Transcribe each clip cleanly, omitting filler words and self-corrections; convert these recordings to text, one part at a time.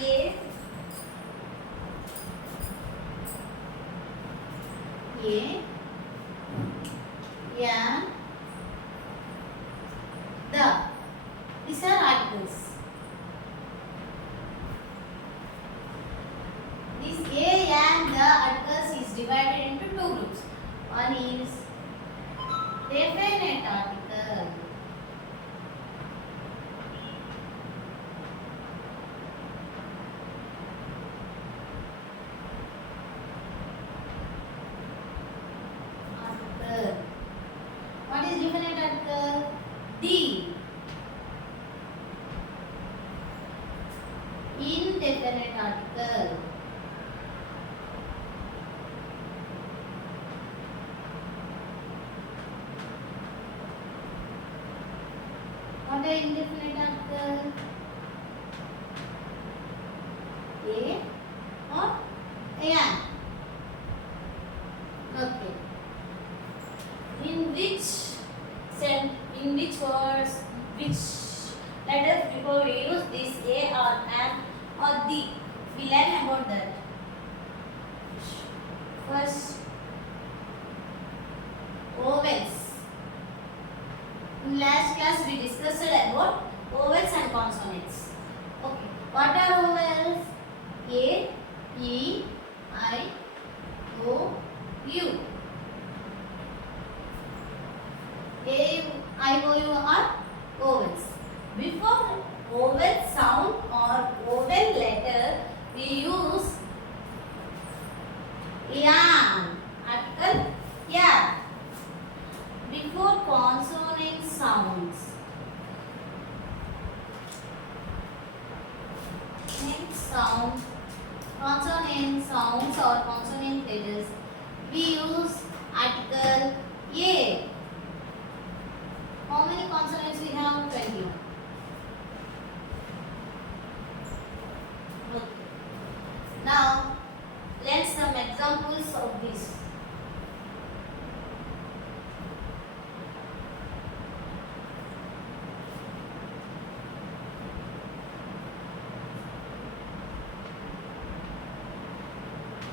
A, N, the. These are articles. This A and the articles is divided into two groups. One is definite article. What is definite article? The. Indefinite article. What is indefinite article? A or an. Okay. In which words, which letters before we use this a or an or the? We learn about that. First, vowels. In last class we discussed about vowels and consonants. Okay. What are vowels? A, E, I, O, U. A, I, O, U are vowels. Before vowel sound or vowel letter, we use yan, article ya. Before consonant sounds, consonant sounds or consonant letters, we use article a. How many consonants we have? 21. Okay. Now, let's some examples of this.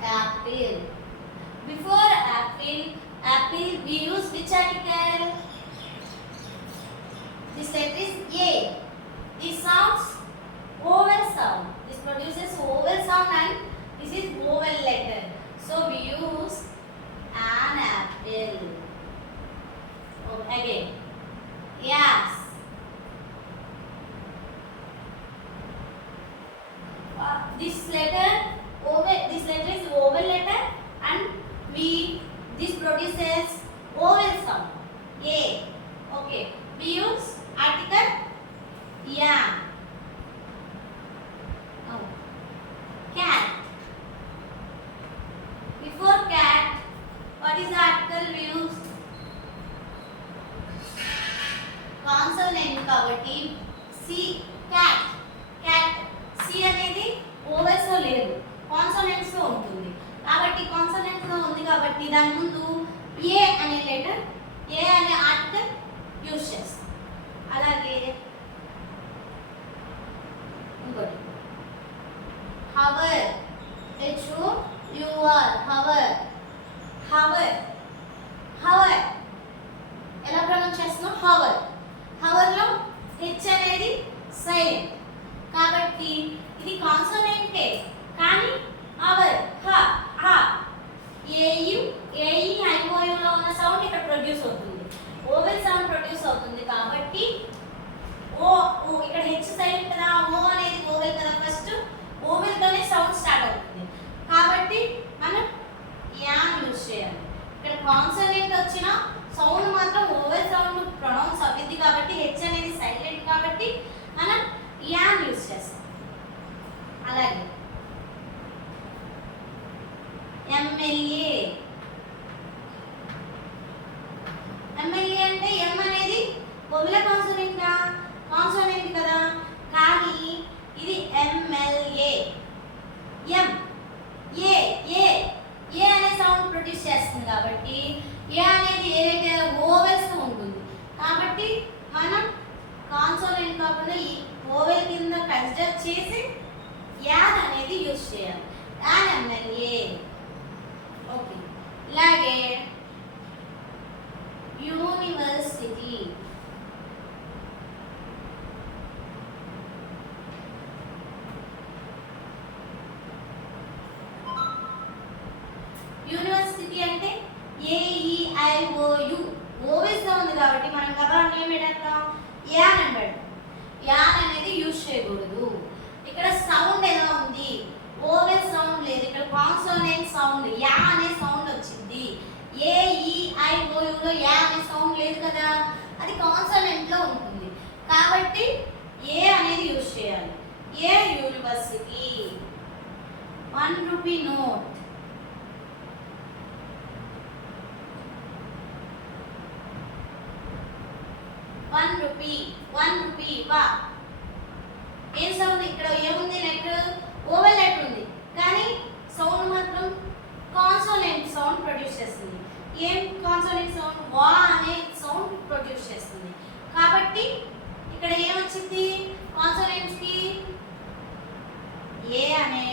Apple. Before apple, we use which article? This letter is A. This sounds vowel sound. This produces vowel sound and this is vowel letter. So we use an apple. Oh, again. Yes. This letter is vowel letter and this produces vowel sound. A. Okay. We use article yeah. Oh. Cat. Before cat, what is the article we use? Consonant kabatti C. Cat. Cat. C అనేది vowels లో లేదు, కాన్సోనెంట్స్ లో ఉంటుంది. కాబట్టి కాన్సోనెంట్స్ లో ఉంది కాబట్టి దాని ముందు ఏ అనే లెటర్, ఏ అనే ఆర్టికల్ యూజ్ చేస్తాం. అలాగే ఇంకోటి hour, HOUR, hour. Hour hour ఎలా ప్రొనౌన్స్ చేస్తున్నాం? హవర్. హవర్లో హెచ్ అనేది సైలెంట్ కాబట్టి ఇది కాన్సోనెంటే, కానీ అవర్ ఏఈఐఓయూలో ఉన్న సౌండ్ ఇక్కడ ప్రొడ్యూస్ అవుతుంది, ఓవెల్ సౌండ్ ప్రొడ్యూస్ అవుతుంది. కాబట్టి ఓ ఇక్కడ హెచ్ సైలెంట్ కదా, ఓ అనేది ఓవెల్ కదా, ఫస్ట్ ఓవెల్తోనే సౌండ్ స్టార్ట్ అవుతుంది. కాబట్టి మనం యాన్ యూజ్ చేయాలి. ఇక్కడ కాన్సోనెంట్ వచ్చిన సౌండ్ మాత్రం ఓవెల్ సౌండ్ ప్రొనౌన్స్ అవుతుంది కాబట్టి హెచ్ అనేది సైలెంట్ కాబట్టి మనం యాన్ యూజ్ చేస్తాం. అలాగే ఎమ్మెల్యే. ఎమ్మెల్యే అంటే ఎం అనేది వొవెల్ కాన్సోనెంట్ కదా, కానీ ఇది ఎంఎల్ఏ. ఎం ఏ ఏ ఏ అనే సౌండ్ ప్రొడ్యూస్ చేస్తుంది కాబట్టి ఏ అనేది ఏదైతే ఓవెల్స్ ఉంటుంది కాబట్టి మనం కాన్సోనెంట్ కాకుండా ఈ ఓవెల్ కింద కన్సిడర్ చేసి యా అనేది యూజ్ చేయాలి. An MLA. ఓకే, ఇలాగే యూనివర్సిటీ. యూనివర్సిటీ అంటే AEIOU. ఓవెల్స్ ఉంది కాబట్టి మనం కదా ఏం పెడతాం, యాన్ అని పెడతాం. యాన్ అనేది యూజ్ చేయకూడదు. ఇక్కడ సౌండ్ ఎలా ఉంది, ఓవెల్ సౌండ్ లేదు, ఇక్కడ కాన్సోనెంట్ సౌండ్ యా అనే సౌండ్ వచ్చింది. AEIOU లో యా అనే సౌండ్ లేదు కదా, అది కాన్సోనెంట్ లో ఉంటుంది కాబట్టి ఏ అనేది యూజ్ చేయాలి. A university. 1 rupee note. One rupee వా. ఏం సౌండ్ ఇక్కడ ఏముంది, లెటర్ ఓవెల్ లెటర్ ఉంది కానీ సౌండ్ మాత్రం కాన్సోనెంట్ సౌండ్ ప్రొడ్యూస్ చేస్తుంది. ఏం కాన్సోనెంట్ సౌండ్, వా అనే సౌండ్ ప్రొడ్యూస్ చేస్తుంది కాబట్టి ఇక్కడ ఏమొచ్చింది, కాన్సోనెంట్స్ కి ఏ అనే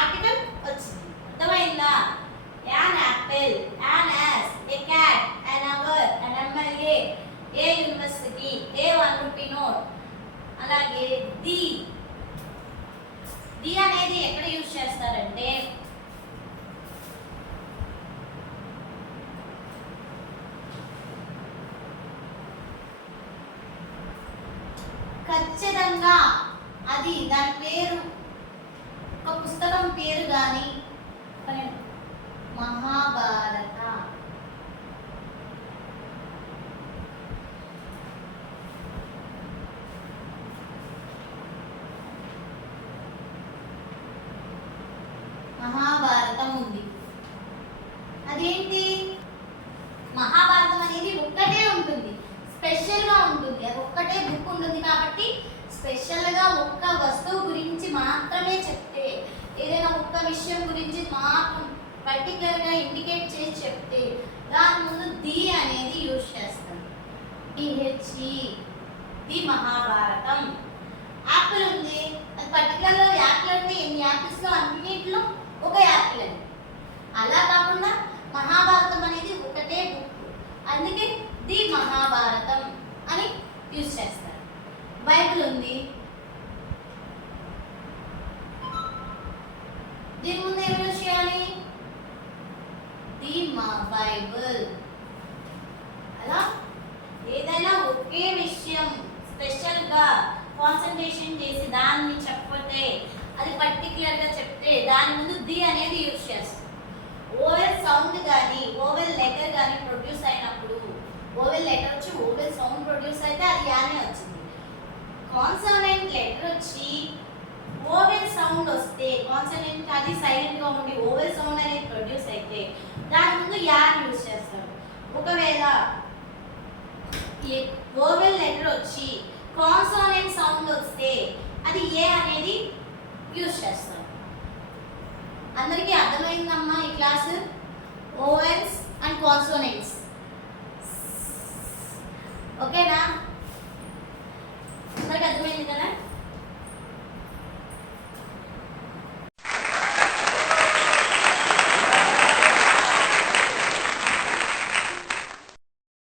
ఆర్టికల్ వచ్చింది. అర్థమైందా? An apple, an ass, a cat, an hour, an MLA, a university, a 1 rupee note. అలాగే ది. ది అనేది ఎక్కడ యూజ్ చేస్తారంటే ఖచ్చితంగా అది దాని పేరు, ఒక పుస్తకం పేరు కానీ మహాభారత. మహాభారతం ఉంది. అదేంటి, మహాభారతం అనేది ఒక్కటే ఉంటుంది, స్పెషల్ గా ఉంటుంది. అది ఒక్కటే బుక్ ఉంటుంది కాబట్టి స్పెషల్ గా ఒక్క వస్తువు గురించి మాత్రమే చెప్తే, ఏదైనా ఒక్క విషయం గురించి మాత్రం పర్టికులర్ గా ఇండికేట్ చేసి చెప్తే దాని ముందు ది అనేది యూజ్ చేస్తాం. DHE, the Mahabharatam. యాపిల్ ఉంది, అది పర్టికులర్ గా యాపిల్ అంటే ఎన్ని యాపిల్స్ లో అన్నింటిలో ఒక యాపిల్ అని. అలా కాకుండా మహాభారతం అనేది ఒకటే బుక్, అందుకే ది మహాభారతం అని యూజ్ చేస్తారు. బైబిల్ ఉంది, దీని ముందు ఏం యూజ్ చేయాలి, ది బైబిల్. అలా ఏదైనా ఒకే విషయం స్పెషల్ గా కాన్సంట్రేషన్ చేసి దాన్ని చెప్పతే, అది పర్టికులర్ గా చెప్తే దాని ముందు ది అనేది యూజ్ చేస్తాం. ఓవెల్ సౌండ్ కానీ ఓవెల్ లెటర్ కానీ ప్రొడ్యూస్ అయినప్పుడు, ఓవెల్ లెటర్ వచ్చి ఓవెల్ సౌండ్ ప్రొడ్యూస్ అయితే అది యానే వచ్చింది. కాన్సోనెంట్ లెటర్ వచ్చి ఓవెల్ సౌండ్ వస్తే, కాన్సోనెంట్ అది సైలెంట్ గా ఉండి ఓవెల్ సౌండ్ అనేది ప్రొడ్యూస్ అయితే దాని ముందు యాన్ యూజ్ చేస్తారు. ఒకవేళ ఓవెల్ లెటర్ వచ్చి కాన్సోనెంట్ సౌండ్ వస్తే అది ఏ అనేది యూజ్ చేస్తారు. అందరికీ అర్థమైందమ్మా ఈ క్లాస్? ఓవెల్స్ అండ్ కాన్సోనెంట్స్ ఓకేనా? అందరికి అర్థమైంది కదా?